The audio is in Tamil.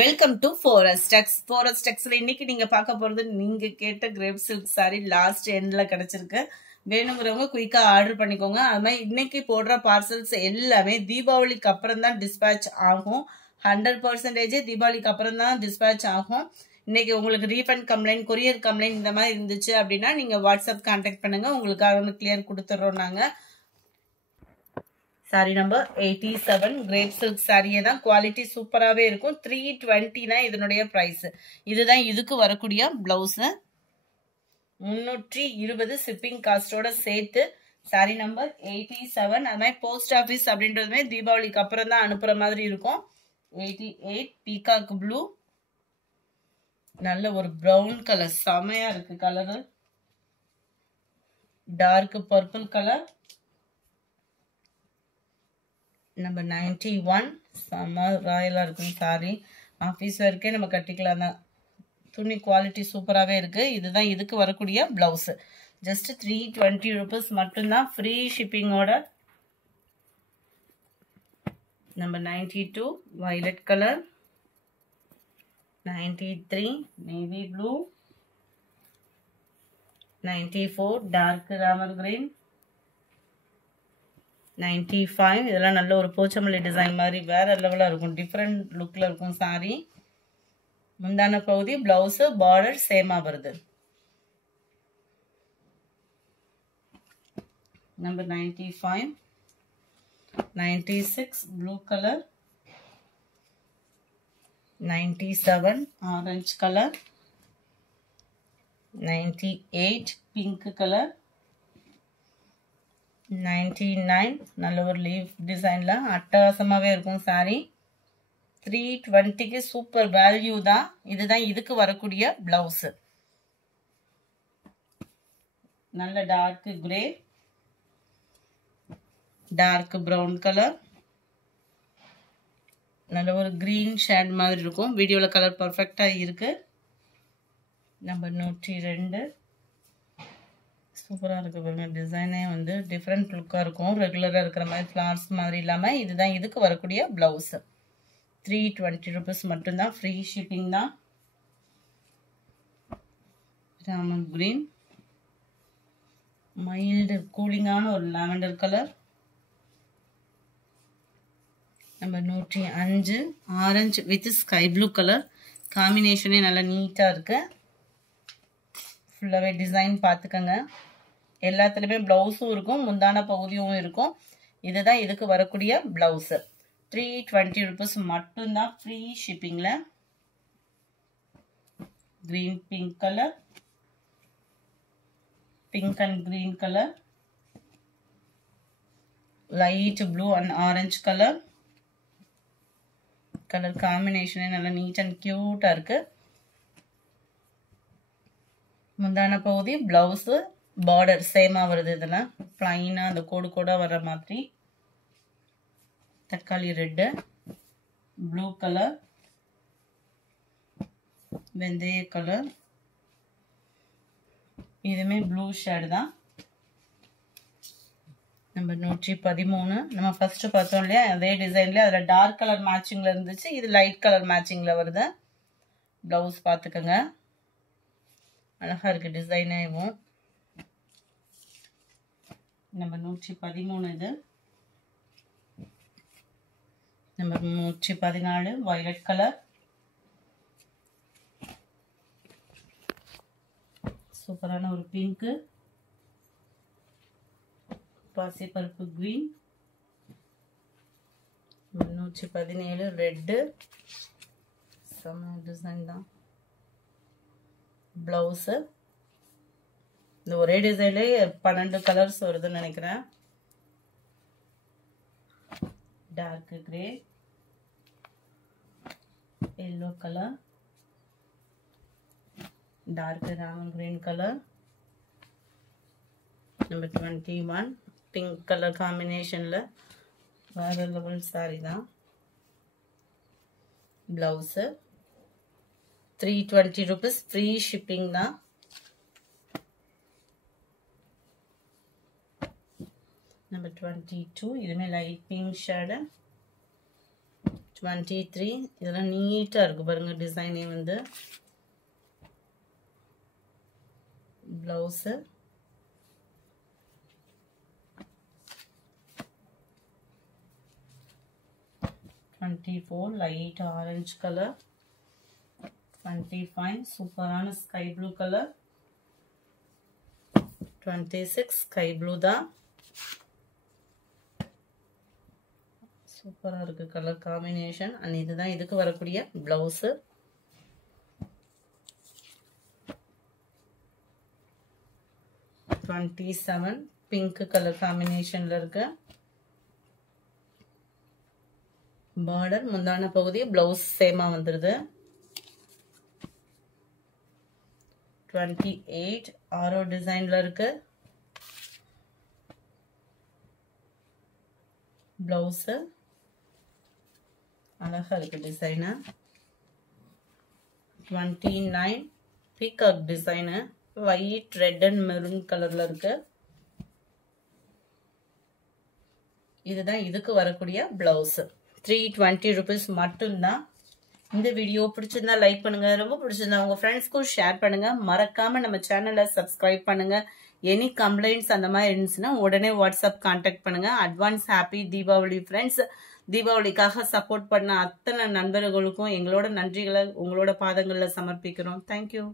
Welcome to ஃபோரஸ்டெக்ஸ். ஃபோரஸ்டெக்ஸ்ல இன்னைக்கு நீங்க பார்க்க போறது நீங்க கேட்ட கிரேப் சில்க் சாரி லாஸ்ட் எண்ட்ல கிடைச்சிருக்கு. வேணுங்கிறவங்க குயிக்கா ஆர்டர் பண்ணிக்கோங்க. அது மாதிரி இன்னைக்கு போடுற பார்சல்ஸ் எல்லாமே தீபாவளிக்கு அப்புறம் தான் டிஸ்பேச் ஆகும். 100% தீபாவளிக்கு அப்புறம் தான் டிஸ்பேச் ஆகும். இன்னைக்கு உங்களுக்கு ரீஃபண்ட் கம்ப்ளைண்ட், கொரியர் கம்ப்ளைண்ட் இந்த மாதிரி இருந்துச்சு அப்படின்னா நீங்க வாட்ஸ்அப் கான்டாக்ட் பண்ணுங்க. உங்களுக்காக வந்து கிளியர் கொடுத்துட்றோம் நாங்க. சாரி நம்பர் 87 கிரேப் சில்க் சாரியே தான். குவாலிட்டி சூப்பராகவே இருக்கும். 320 தான் இதனுடைய ப்ரைஸ். இதுதான் இதுக்கு வரக்கூடிய பிளவுஸு. 320 ஷிப்பிங் காஸ்டோட சேர்த்து. Sorry number 87. அது மாதிரி போஸ்ட் ஆஃபீஸ் அப்படின்றதுமே தீபாவளிக்கு அப்புறம் தான் அனுப்புகிற மாதிரி இருக்கும். 88 பீகாக் ப்ளூ. நல்ல ஒரு ப்ரௌன் கலர், செமையா இருக்கு colour. Dark purple colour. Number 91 செம்ம ராயலாக இருக்கும் சாரி. ஆஃபீஸ் வரைக்கே நம்ம கட்டிக்கலாம் தான். துணி குவாலிட்டி சூப்பராகவே இருக்குது. இதுதான் இதுக்கு வரக்கூடிய ப்ளவுஸு. ஜஸ்ட் 320 rupees மட்டும்தான், ஃப்ரீ ஷிப்பிங்கோட. Number 92 violet colour. 93 navy blue. 94 dark Ramar green. 95 இதெல்லாம் நல்ல ஒரு போச்சமல்லி டிசைன் மாதிரி வேற லெவலாக இருக்கும். டிஃப்ரெண்ட் லுக்கில் இருக்கும் சாரி. முந்தான பகுதி, பிளவுஸு, பார்டர் சேமாக வருது. Number 95 96 blue colour. 97 orange colour. 98 pink colour. 99 நல்ல ஒரு லீவ் டிசைன்ல அட்டகாசமாகவே இருக்கும் சாரி. 320க்கு சூப்பர் வேல்யூ தான். இதுதான் இதுக்கு வரக்கூடிய பிளவுஸு. நல்ல dark grey, dark brown colour. நல்ல ஒரு கிரீன் ஷேட் மாதிரி இருக்கும். வீடியோவில் கலர் பர்ஃபெக்டாக இருக்கு. நம்பர் 102 சூப்பராக இருக்குது பாருங்க. டிசைனே வந்து டிஃப்ரெண்ட் லுக்காக இருக்கும். ரெகுலராக இருக்கிற மாதிரி ஃப்ளார்ஸ் மாதிரி இல்லாமல் இதுதான் இதுக்கு வரக்கூடிய ப்ளவுஸு. 320 rupees மட்டும்தான், ஃப்ரீ ஷிப்பிங் தான். ராமர் கிரீன், மைல்டு கூலிங்கான ஒரு lavender colour. Number 105 orange with sky blue colour. காம்பினேஷனே நல்லா நீட்டாக இருக்கு. ஃபுல்லாகவே டிசைன் பார்த்துக்கங்க. எல்லாத்துலேயுமே ப்ளவுஸும் இருக்கும், முந்தான பகுதியும் இருக்கும். இதுதான் இதுக்கு வரக்கூடிய ப்ளவுஸு. 320 rupees மட்டும்தான், ஃப்ரீ ஷிப்பிங்கில். Green pink colour. Pink and green colour. Light blue and orange colour. Colour காம்பினேஷனே நல்லா நீட் அண்ட் க்யூட்டாக இருக்குது. முந்தான பகுதி, பிளவுஸு, பார்டர் சேமாக வருது. இதெல்லாம் பிளைனாக அந்த கோடு கோடாக வர்ற மாதிரி. தக்காளி ரெட்டு, ப்ளூ கலர், வெந்தய கலர். இதுவுமே ப்ளூ ஷேடு தான். நம்பர் 113 நம்ம ஃபர்ஸ்ட் பார்த்தோம் இல்லையா, அதே டிசைன்லேயே அதில் டார்க் கலர் மேட்சிங்கில் இருந்துச்சு. இது லைட் கலர் மேட்சிங்கில் வருது. ப்ளவுஸ் பார்த்துக்கோங்க, அழகாக இருக்குது டிசைனாகவும். நம்பர் 113 இது. Number 114 violet colour. சூப்பரான ஒரு பிங்க்கு. பாசிப்பருப்பு கிரீன். 117 ரெட்டு. செம்ம டிசைன் தான். பிளவுஸு இந்த ஒரே டிசைன்லேயே 12 கலர்ஸ் வருதுன்னு நினைக்கிறேன். Dark grey, yellow colour, dark Ramar green colour. Number 21 pink colour காம்பினேஷனில் வேற லெவல் சாரி தான். பிளவுஸு 320 rupees, ஃப்ரீ ஷிப்பிங் தான். நம்பர் 22 இதுவுமே லைட் பிங்க் ஷேடு. 23. இதெல்லாம் நீட்டா இருக்கு பாருங்க டிசைனே வந்து. Blouse 24 light orange color. 25 சூப்பரான sky blue colour. 26 sky blue தான். சூப்பரா இருக்கு கலர் காம்பினேஷன். அண்ட் இதுதான் இதுக்கு வரக்கூடிய பிளவுஸ். பிங்க் கலர் காம்பினேஷன்ல இருக்கு. பார்டர் முந்தான பகுதி பிளவுஸ் சேமா வந்துருது. 28 ஆரோ டிசைன்ல இருக்கு. பிளவுஸ் அழகா இருக்கு design. 29 peacock design. White red and maroon கலர்ல இருக்கு. இதுதான் இதுக்கு வரக்கூடிய பிளவுஸ். 320 rupees மட்டும்தான். இந்த வீடியோ பிடிச்சிருந்தா லைக் பண்ணுங்க, ரொம்ப பிடிச்சிருந்தா உங்க ஃப்ரெண்ட்ஸ்க்கும் ஷேர் பண்ணுங்க. மறக்காம நம்ம சேனலை சப்ஸ்கிரைப் பண்ணுங்க. எனி கம்ப்ளைண்ட்ஸ் அந்த மாதிரி இருந்துச்சுன்னா உடனே வாட்ஸ்அப் கான்டாக்ட் பண்ணுங்க. Advance happy Deepavali friends. தீபாவளிக்காக சப்போர்ட் பண்ண அத்தனை நண்பர்களுக்கும் எங்களோட நன்றிகளை உங்களோட பாதங்கள்ல சமர்ப்பிக்கிறோம். தேங்க்யூ.